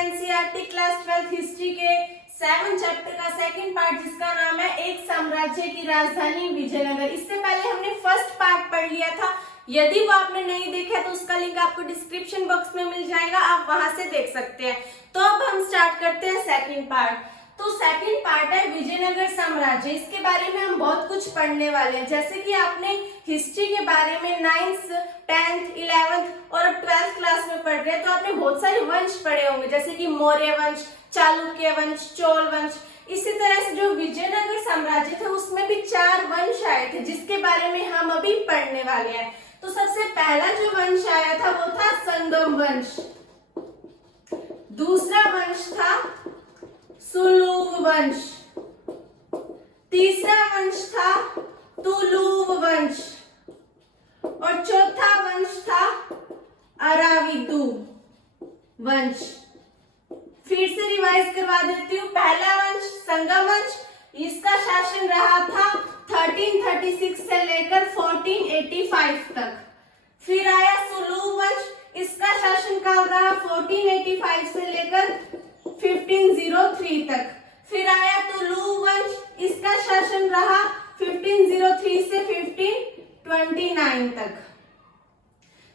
NCERT class 12 history के 7 chapter का second part जिसका नाम है एक साम्राज्य की राजधानी विजयनगर। इससे पहले हमने फर्स्ट पार्ट पढ़ लिया था। यदि वो आपने नहीं देखा तो उसका लिंक आपको डिस्क्रिप्शन बॉक्स में मिल जाएगा, आप वहां से देख सकते हैं। तो अब हम स्टार्ट करते हैं सेकंड पार्ट। तो सेकंड पार्ट है विजयनगर साम्राज्य। इसके बारे में हम बहुत कुछ पढ़ने वाले हैं। जैसे कि आपने हिस्ट्री के बारे में 9th, 10th, 11th और अब 12th क्लास में पढ़ रहे हैं, तो आपने बहुत सारे वंश पढ़े होंगे, जैसे कि मौर्य वंश, चालुक्य वंश, चोल वंश। इसी तरह से जो विजयनगर साम्राज्य थे उसमें भी 4 वंश आए थे, जिसके बारे में हम अभी पढ़ने वाले हैं। तो सबसे पहला जो वंश आया था वो था संगम वंश। दूसरा वंश था सुलूव वंश। तीसरा वंश था तुलुव वंश और चौथा वंश था अराविदु वंश। फिर से रिवाइज करवा देती हूँ। पहला वंश संगम वंश, इसका शासन रहा था 1336 से लेकर 1485 तक। फिर आया सुलूव वंश, इसका शासन काल रहा 1485 से लेकर 1503 तक। फिर आया तुलुव वंश, इसका शासन रहा 1503 से 1529 तक।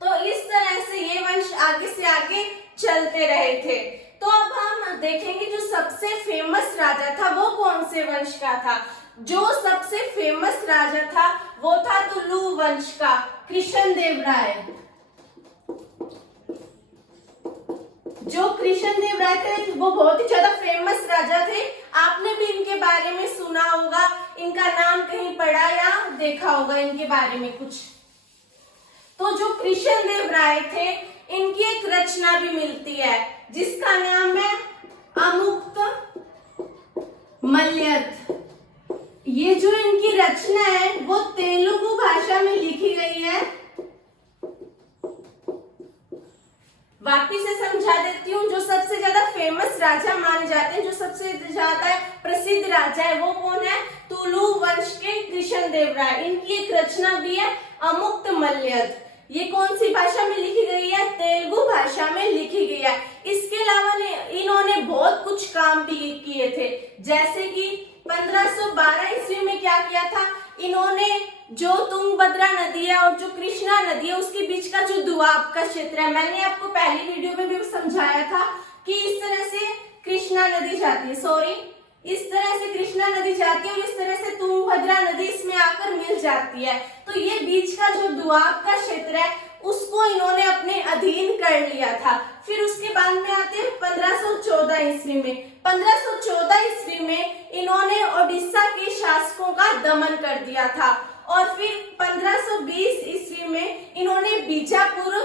तो इस तरह से ये वंश आगे से आगे चलते रहे थे। तो अब हम देखेंगे जो सबसे फेमस राजा था वो कौन से वंश का था। जो सबसे फेमस राजा था वो था तुलुव वंश का कृष्णदेव राय। जो कृष्णदेव राय थे वो बहुत ही ज्यादा फेमस राजा थे। आपने भी इनके बारे में सुना होगा, इनका नाम कहीं पढ़ा या देखा होगा इनके बारे में कुछ। तो जो कृष्णदेव राय थे इनकी एक रचना भी मिलती है जिसका नाम है अमुक्त मल्यथ। ये जो इनकी रचना है वो तेलुगु भाषा में लिखी गई है। वापिस से समझा देती हूँ। जो सबसे ज्यादा फेमस राजा माने जाते हैं, जो सबसे ज्यादा प्रसिद्ध राजा है वो कौन है? तुलुव वंश के कृष्णदेव राय। इनकी एक रचना भी है अमुक्त मल्यथ। ये कौन सी भाषा में लिखी गई है? तेलुगु भाषा में लिखी गई है। इसके अलावा इन्होंने बहुत कुछ काम भी किए थे, जैसे कि 1512 ईस्वी में क्या किया था इन्होंने, जो तुंगभद्रा नदी है और जो कृष्णा नदी है उसके बीच का जो दुआब का क्षेत्र है, मैंने आपको पहली वीडियो में भी समझाया था कि इस तरह से कृष्णा नदी जाती है, इस तरह से कृष्णा नदी जाती है और इस तरह से तुंगभद्रा नदी इसमें आकर मिल जाती है। तो ये बीच का जो दुआब का क्षेत्र है उसको इन्होंने अपने अधीन कर लिया था। फिर उसके बाद में आते हैं 1514 ईस्वी में। 1514 ईस्वी में इन्होंने ओडिशा के शासकों का दमन कर दिया था और फिर 1520 ईस्वी में इन्होंने बीजापुर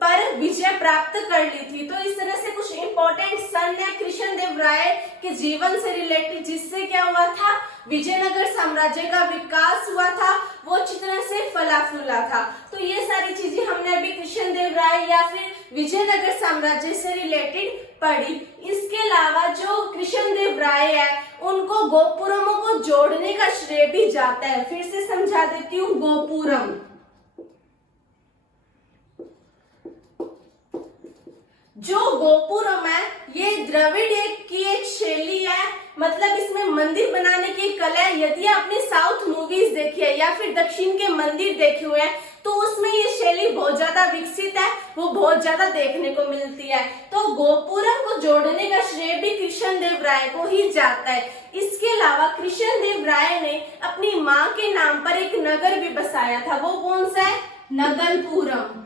पर विजय प्राप्त कर ली थी। तो इस तरह से कुछ इंपॉर्टेंट सन है कृष्णदेव राय के जीवन से रिलेटेड, जिससे क्या हुआ था, विजयनगर साम्राज्य का विकास हुआ था, वो अच्छी तरह से फला फूला था। तो ये सारी चीजें हमने अभी कृष्णदेव राय या फिर विजयनगर साम्राज्य से रिलेटेड पढ़ी। इसके अलावा जो कृष्णदेव राय है उनको गोपुरमों को जोड़ने का श्रेय भी जाता है। फिर से समझा देती हूँ। गोपुरम, जो गोपुरम है ये द्रविड़ की एक शैली है, मतलब इसमें मंदिर बनाने की कला है। यदि आपने साउथ मूवीज देखी है या फिर दक्षिण के मंदिर देखे हुए हैं तो उसमें ये शैली बहुत ज्यादा विकसित है, वो बहुत ज्यादा देखने को मिलती है। तो गोपुरम को जोड़ने का श्रेय भी कृष्णदेव राय को ही जाता है। इसके अलावा कृष्णदेव राय ने अपनी माँ के नाम पर एक नगर भी बसाया था, वो कौन सा है? नगलपुरम।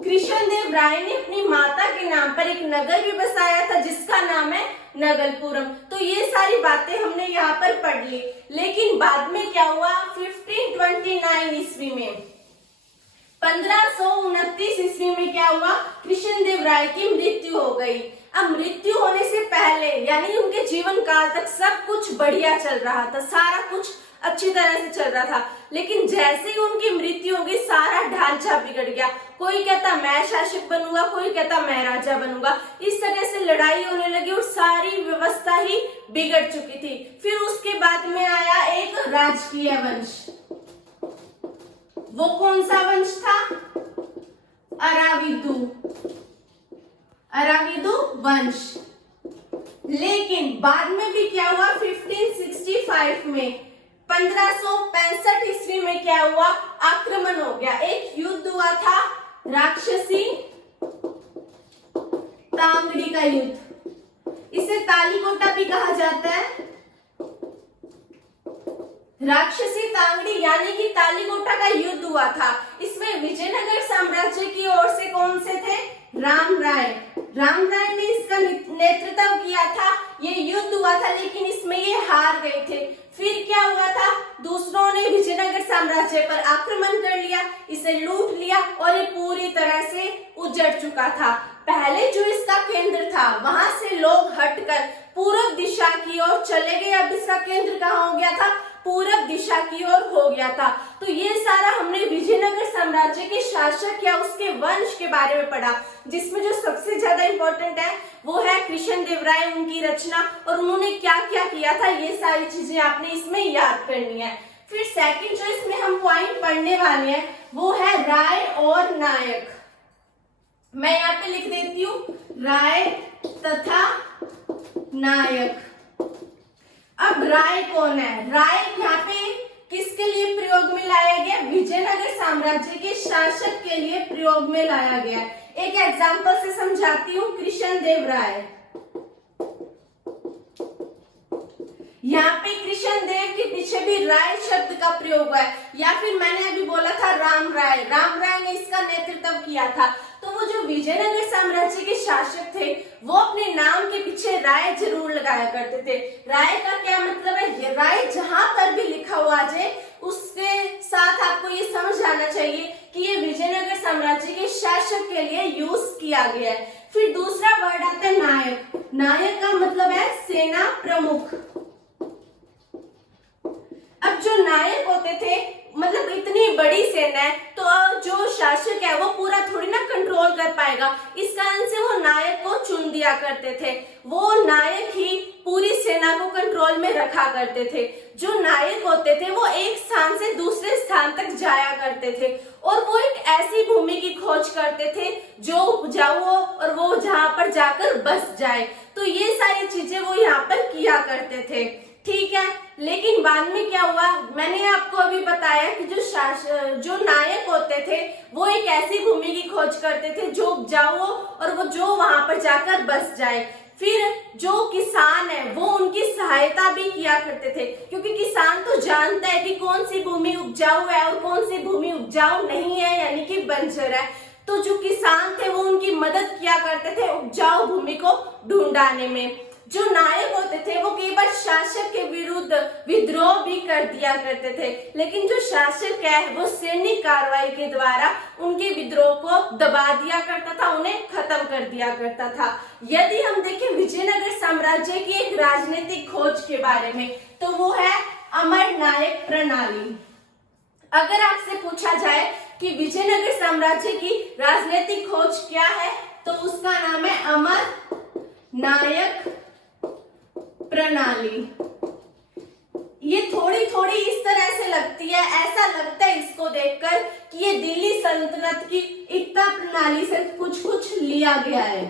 कृष्णदेव राय ने अपनी माता के नाम पर एक नगर भी बसाया था जिसका नाम है नगलपुरम। तो ये सारी बातें हमने यहाँ पर पढ़ ली। लेकिन बाद में क्या हुआ? 1529 ईस्वी में, 1529 ईस्वी में क्या हुआ? कृष्णदेव राय की मृत्यु हो गई। अब मृत्यु होने से पहले यानी उनके जीवन काल तक सब कुछ बढ़िया चल रहा था, सारा कुछ अच्छी तरह से चल रहा था। लेकिन जैसे ही उनकी मृत्यु होगी सारा ढांचा बिगड़ गया। कोई कहता मैं शासक बनूंगा, कोई कहता मैं राजा बनूंगा। इस तरह से लड़ाई होने लगी और सारी व्यवस्था ही बिगड़ चुकी थी। फिर उसके बाद में आया एक राजकीय वंश। वो कौन सा वंश था? अराविदु। अराविदु वंश। लेकिन बाद में भी क्या हुआ, 1565 में 1565 ईस्वी में क्या हुआ, आक्रमण हो गया। एक युद्ध हुआ था, राक्षसी तांगड़ी का युद्ध। इसे तालीकोटा भी कहा जाता है। राक्षसी तांगड़ी यानी कि तालीकोटा का युद्ध हुआ था। इसमें विजयनगर साम्राज्य की ओर से कौन से थे, राम राय ने इसका नेतृत्व किया था। ये युद्ध हुआ था लेकिन इसमें ये हार गए थे। फिर क्या हुआ था, दूसरों ने विजयनगर साम्राज्य पर आक्रमण कर लिया, इसे लूट लिया और ये पूरी तरह से उजड़ चुका था। पहले जो इसका केंद्र था वहां से लोग हटकर पूर्व दिशा की ओर चले गए। अब इसका केंद्र कहाँ हो गया था, पूरब दिशा की ओर हो गया था। तो ये सारा हमने विजयनगर साम्राज्य के शासक या उसके वंश के बारे में पढ़ा, जिसमें जो सबसे ज्यादा इंपॉर्टेंट है वो है कृष्णदेवराय, उनकी रचना और उन्होंने क्या क्या किया था। ये सारी चीजें आपने इसमें याद करनी है। फिर सेकंड जो इसमें हम पॉइंट पढ़ने वाले हैं वो है राय और नायक। मैं यहाँ पे लिख देती हूँ, राय तथा नायक। अब राय कौन है, राय यहाँ पे किसके लिए प्रयोग में लाया गया, विजयनगर साम्राज्य के शासक के लिए प्रयोग में लाया गया। एक एग्जांपल से समझाती हूँ, कृष्णदेवराय। यहाँ पे कृष्णदेव के पीछे भी राय शब्द का प्रयोग है, या फिर मैंने अभी बोला था राम राय ने इसका नेतृत्व किया था। तो वो जो विजयनगर साम्राज्य के शासक थे वो अपने नाम के पीछे राय जरूर लगाया करते थे। राय का क्या मतलब है, ये राय जहां पर भी लिखा हुआ आ जाए उसके साथ आपको ये समझ आना चाहिए कि ये विजयनगर साम्राज्य के शासक के लिए यूज किया गया है। फिर दूसरा वर्ड आता है नायक। नायक का मतलब है सेना प्रमुख। अब जो नायक होते थे, मतलब इतनी बड़ी सेना है तो जो शासक है वो पूरा थोड़ी ना कंट्रोल कर पाएगा, इस कारण से वो नायक को चुन दिया करते थे। वो नायक ही पूरी सेना को कंट्रोल में रखा करते थे। जो नायक होते थे वो एक स्थान से दूसरे स्थान तक जाया करते थे और वो एक ऐसी भूमि की खोज करते थे जो उपजाऊ हो और वो जहाँ पर जाकर बस जाए। तो ये सारी चीजें वो यहाँ पर किया करते थे, ठीक है। लेकिन बाद में क्या हुआ, मैंने आपको अभी बताया कि जो नायक होते थे वो एक ऐसी भूमि की खोज करते थे जो उपजाऊ हो और वो जो वहां पर जाकर बस जाए। फिर जो किसान है वो उनकी सहायता भी किया करते थे, क्योंकि किसान तो जानता है कि कौन सी भूमि उपजाऊ है और कौन सी भूमि उपजाऊ नहीं है, यानी कि बंजर है। तो जो किसान थे वो उनकी मदद किया करते थे उपजाऊ भूमि को ढूंढाने में। जो नायक होते थे वो कई बार शासक के विरुद्ध विद्रोह भी कर दिया करते थे, लेकिन जो शासक है वो सैनिक कार्रवाई के द्वारा उनके विद्रोह को दबा दिया करता था, उन्हें खत्म कर दिया करता था। यदि हम देखें विजयनगर साम्राज्य की एक राजनीतिक खोज के बारे में तो वो है अमर नायक प्रणाली। अगर आपसे पूछा जाए कि विजयनगर साम्राज्य की राजनीतिक खोज क्या है तो उसका नाम है अमर नायक प्रणाली। ये थोड़ी थोड़ी इस तरह से लगती है, ऐसा लगता है इसको देखकर कि ये दिल्ली सल्तनत की एकता प्रणाली से कुछ कुछ लिया गया है,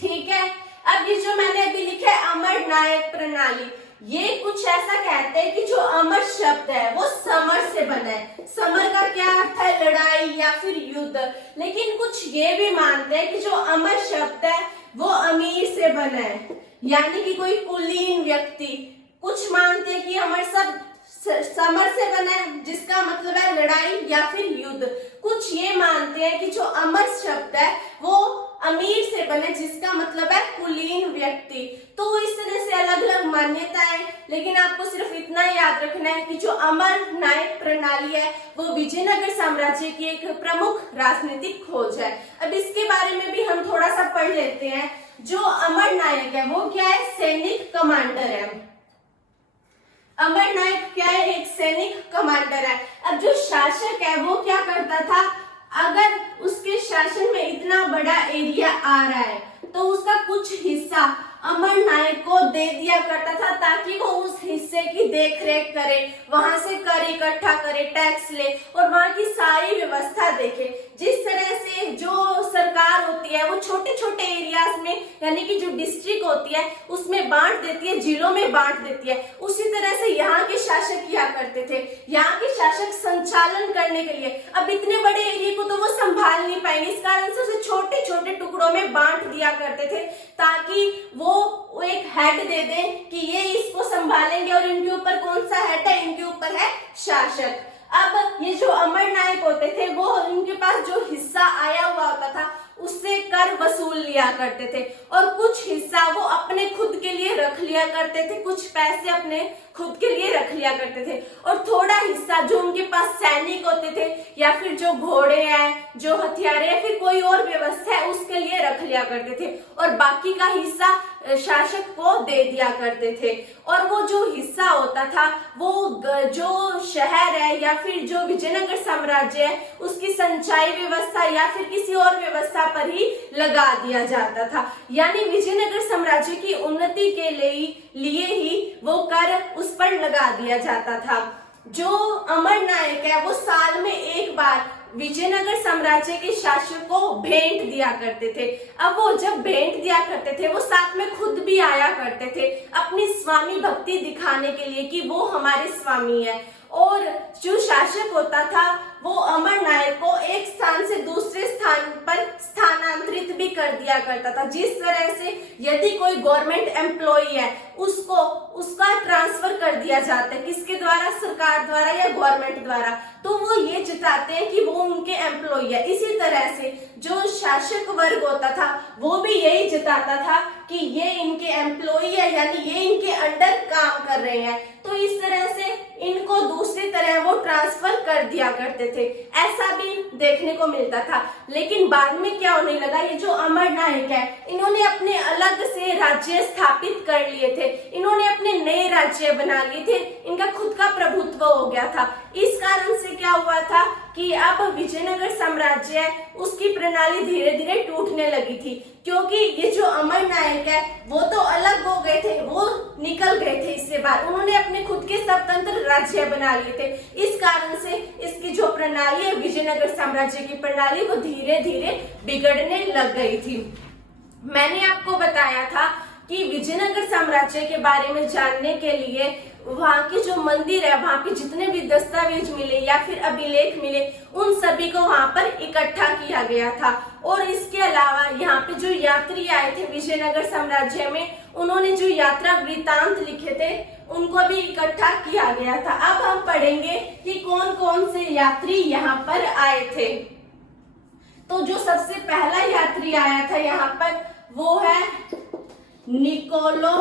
ठीक है। अब ये जो मैंने अभी लिखा है अमर नायक प्रणाली, ये कुछ ऐसा कहते हैं कि जो अमर शब्द है वो समर से बना है। समर का क्या अर्थ है, लड़ाई या फिर युद्ध। लेकिन कुछ ये भी मानते हैं कि जो अमर शब्द है वो अमीर से बना है, यानी कि कोई कुलीन व्यक्ति। कुछ मानते हैं कि अमर शब्द समर से बना है जिसका मतलब है लड़ाई या फिर युद्ध। कुछ ये मानते हैं कि जो अमर शब्द है वो अमीर से बने जिसका मतलब है कुलीन व्यक्ति। तो इस तरह से अलग अलग मान्यताएं, लेकिन आपको सिर्फ इतना याद रखना है कि जो अमर नायक प्रणाली है वो विजयनगर साम्राज्य की एक प्रमुख राजनीतिक खोज है। अब इसके बारे में भी हम थोड़ा सा पढ़ लेते हैं। जो अमर नायक है वो क्या है, सैनिक कमांडर है। अमर नायक क्या है, एक सैनिक कमांडर है। अब जो शासक है वो क्या करता था, अगर उसके शासन में इतना बड़ा एरिया आ रहा है तो उसका कुछ हिस्सा अमर नायक को दे दिया करता था ताकि वो उस हिस्से की देखरेख करे, वहां से कर इकट्ठा करे, टैक्स ले और वहां की सारी व्यवस्था देखे। जिस तरह से जो सरकार होती है वो छोटे छोटे एरियाज में यानी कि जो डिस्ट्रिक्ट होती है उसमें बांट देती है, जिलों में बांट देती है, उसी तरह से यहाँ के शासक किया करते थे। यहाँ के शासक संचालन करने के लिए अब इतने बड़े एरिया को तो वो संभाल नहीं पाएंगे, इस कारण से उसे छोटे छोटे टुकड़ों में बांट दिया करते थे ताकि वो एक हेड दे दें कि ये इसको संभालेंगे और इनके ऊपर कौन सा हेड है, इनके ऊपर है शासक। अब ये जो अमर नायक होते थे वो इनके पास जो हिस्सा आया हुआ होता था उससे कर वसूल लिया करते थे और कुछ हिस्सा वो अपने खुद के लिए रख लिया करते थे, कुछ पैसे अपने खुद के लिए रख लिया करते थे और थोड़ा हिस्सा जो उनके पास सैनिक होते थे या फिर जो घोड़े हैं, जो हथियार या फिर कोई और व्यवस्था है उसके लिए रख लिया करते थे और बाकी का हिस्सा शासक को दे दिया करते थे। और वो जो हिस्सा होता था वो जो शहर है या फिर जो विजयनगर साम्राज्य है उसकी सिंचाई व्यवस्था या फिर किसी और व्यवस्था पर ही लगा दिया जाता था। यानी विजयनगर साम्राज्य की उन्नति के लिए ही वो कर उस पर लगा दिया जाता था। जो अमर नायक है वो साल में एक बार विजयनगर साम्राज्य के शासक को भेंट दिया करते थे। अब वो जब भेंट दिया करते थे वो साथ में खुद भी आया करते थे अपनी स्वामी भक्ति दिखाने के लिए कि वो हमारे स्वामी है। और जो शासक होता था वो अमर नायक को एक स्थान से दूसरे स्थान पर स्थानांतरित भी कर दिया करता था। जिस तरह से यदि कोई गवर्नमेंट एम्प्लॉय है उसका ट्रांसफर कर दिया जाता है, किसके द्वारा, सरकार द्वारा या गवर्नमेंट द्वारा, तो वो ये जताते हैं कि वो उनके एम्प्लॉय है। इसी तरह से जो शासक वर्ग होता था वो भी यही जताता था कि ये इनके एम्प्लॉय है, यानी ये इनके अंडर काम कर रहे हैं। तो इस तरह से इनको दूसरी तरह वो ट्रांसफर कर दिया करते थे, ऐसा भी देखने को मिलता था। लेकिन बाद में क्या होने लगा, ये जो अमर नायक है इन्होंने अपने अलग से राज्य स्थापित कर लिए थे, इन्होंने अपने नए राज्य बना लिए थे, इनका खुद का प्रभुत्व हो गया था। इस कारण से क्या हुआ था कि अब विजयनगर साम्राज्य है उसकी प्रणाली धीरे धीरे टूटने लगी थी, क्योंकि ये जो अमर नायक है वो तो अलग हो गए थे, वो निकल गए थे इससे बाहर, उन्होंने अपने खुद के स्वतंत्र राज्य बना लिए थे। इस कारण से इसकी जो प्रणाली है विजयनगर साम्राज्य की प्रणाली वो धीरे धीरे बिगड़ने लग गई थी। मैंने आपको बताया था कि विजयनगर साम्राज्य के बारे में जानने के लिए वहाँ के जो मंदिर है, वहाँ के जितने भी दस्तावेज मिले या फिर अभिलेख मिले, उन सभी को वहाँ पर इकट्ठा किया गया था। और इसके अलावा यहाँ पे जो यात्री आए थे विजयनगर साम्राज्य में, उन्होंने जो यात्रा वृतांत लिखे थे उनको भी इकट्ठा किया गया था। अब हम पढ़ेंगे कि कौन कौन से यात्री यहाँ पर आए थे। तो जो सबसे पहला यात्री आया था यहाँ पर वो है निकोलो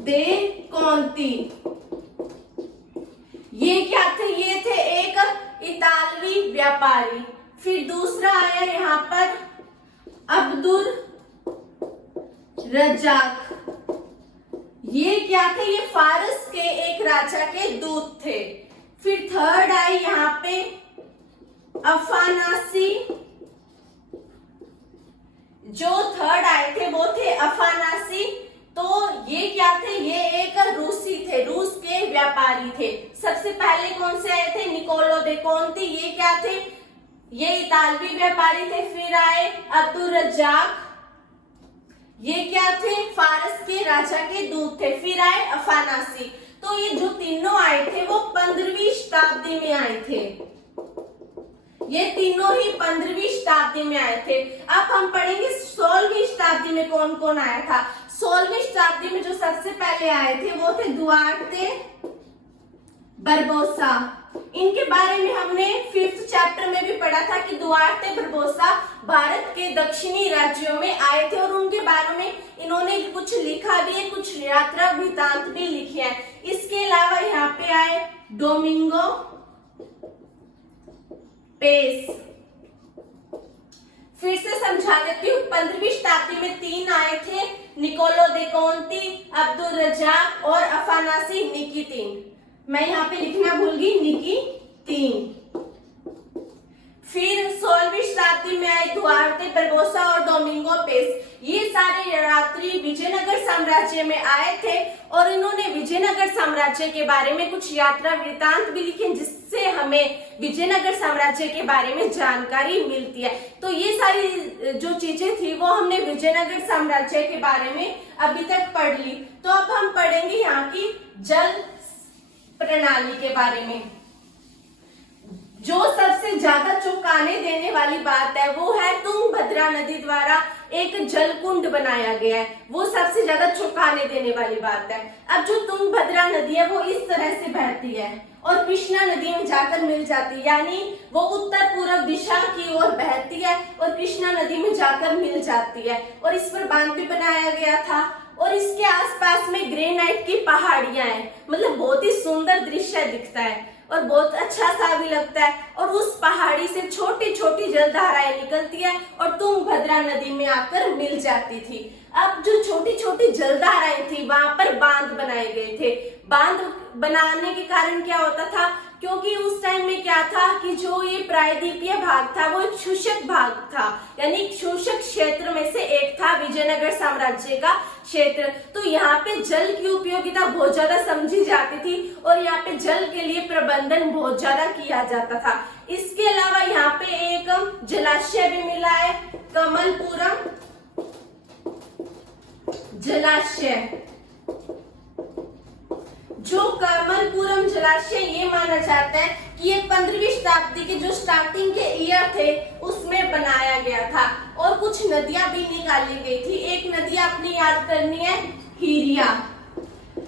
दे कॉन्ती। ये क्या थे, ये थे एक इतालवी व्यापारी। फिर दूसरा आया यहाँ पर अब्दुल रज्जाक। ये क्या थे, ये फारस के एक राजा के दूत थे। फिर थर्ड आई यहाँ पे अफानासी। जो थर्ड आए थे वो थे अफानासी। तो ये क्या थे, ये एक रूसी थे, रूस के व्यापारी थे। सबसे पहले कौन से आए थे, निकोलो दे कॉन्ती। ये क्या थे, ये इतालवी व्यापारी थे। फिर आए अब्दुल रज्जाक, ये क्या थे, फारस के राजा के दूत थे। फिर आए अफानासी। तो ये जो तीनों आए थे वो 15वीं शताब्दी में आए थे। ये तीनों ही 15वीं शताब्दी में आए थे। अब हम पढ़ेंगे 16वीं शताब्दी में कौन कौन आया था। 16वीं शताब्दी में जो सबसे पहले आए थे वो थे दुआर्ते बरबोसा। इनके बारे में हमने 5th चैप्टर में भी पढ़ा था कि दुआर्ते बरबोसा भारत के दक्षिणी राज्यों में आए थे और उनके बारे में इन्होंने कुछ लिखा भी है, कुछ यात्रा वृतांत भी लिखे हैं। इसके अलावा यहाँ पे आए डोमिंगो पेस। फिर से समझा देती हूँ, 15वीं शताब्दी में 3 आए थे, निकोलो दे कॉन्ती, अब्दुल रज्जाक और अफानासी निकितीन। मैं यहाँ पे लिखना भूल गई, निकितीन। फिर 16वीं शताब्दी में आए दुआर्ते बरबोसा और डोमिंगो पेस। ये सारे यात्री विजयनगर साम्राज्य में आए थे और इन्होंने विजयनगर साम्राज्य के बारे में कुछ यात्रा वृतांत भी लिखे, जिससे हमें विजयनगर साम्राज्य के बारे में जानकारी मिलती है। तो ये सारी जो चीजें थी वो हमने विजयनगर साम्राज्य के बारे में अभी तक पढ़ ली। तो अब हम पढ़ेंगे यहाँ की जल प्रणाली के बारे में। जो सबसे ज्यादा चौंकाने देने वाली बात है वो है तुंगभद्रा नदी द्वारा एक जल कुंड बनाया गया है, वो सबसे ज्यादा चौंकाने देने वाली बात है। अब जो तुंगभद्रा नदी है वो इस तरह से बहती है और कृष्णा नदी में जाकर मिल जाती है, यानी वो उत्तर पूर्व दिशा की ओर बहती है और कृष्णा नदी में जाकर मिल जाती है। और इस पर बांध भी बनाया गया था और इसके आसपास में ग्रेनाइट की पहाड़ियां हैं, मतलब बहुत ही सुंदर दृश्य दिखता है और बहुत अच्छा सा भी लगता है। और उस पहाड़ी से छोटी छोटी जलधाराएं निकलती है और तुंगभद्रा नदी में आकर मिल जाती थी। अब जो छोटी छोटी जलधाराएं थी वहां पर बांध बनाए गए थे। बांध बनाने के कारण क्या होता था, क्योंकि उस टाइम में क्या था कि जो ये प्रायद्वीपीय भाग था वो एक शुष्क भाग था, यानी शुष्क क्षेत्र में से एक था विजयनगर साम्राज्य का क्षेत्र। तो यहाँ पे जल की उपयोगिता बहुत ज्यादा समझी जाती थी और यहाँ पे जल के लिए प्रबंधन बहुत ज्यादा किया जाता था। इसके अलावा यहाँ पे एक जलाशय भी मिला है, कमलपुरम जलाशय। जो कमलपुरम जलाशय ये माना जाता है कि ये 15वीं शताब्दी के जो स्टार्टिंग के ईयर थे उसमें बनाया गया था और कुछ नदियां भी निकाली गई थी। एक नदी आपने याद करनी है, हीरिया।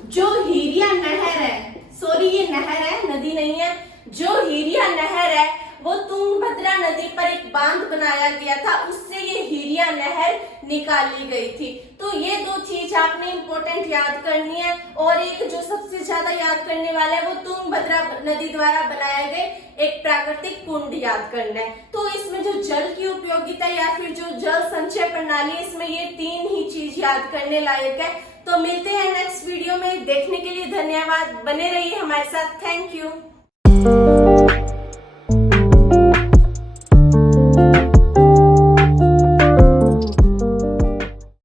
जो हीरिया नहर है, सॉरी ये नहर है, नदी नहीं है, जो हीरिया नहर है वो तुंगभद्रा नदी पर एक बांध बनाया गया था, उससे ये हीरिया नहर निकाली गई थी। तो ये दो चीज आपने इम्पोर्टेंट याद करनी है। और एक जो सबसे ज्यादा याद करने वाला है वो तुंगभद्रा नदी द्वारा बनाए गए एक प्राकृतिक कुंड याद करना है। तो इसमें जो जल की उपयोगिता या फिर जो जल संचय प्रणाली, इसमें ये तीन ही चीज याद करने लायक है। तो मिलते हैं नेक्स्ट वीडियो में, देखने के लिए धन्यवाद, बने रहिए हमारे साथ, थैंक यू।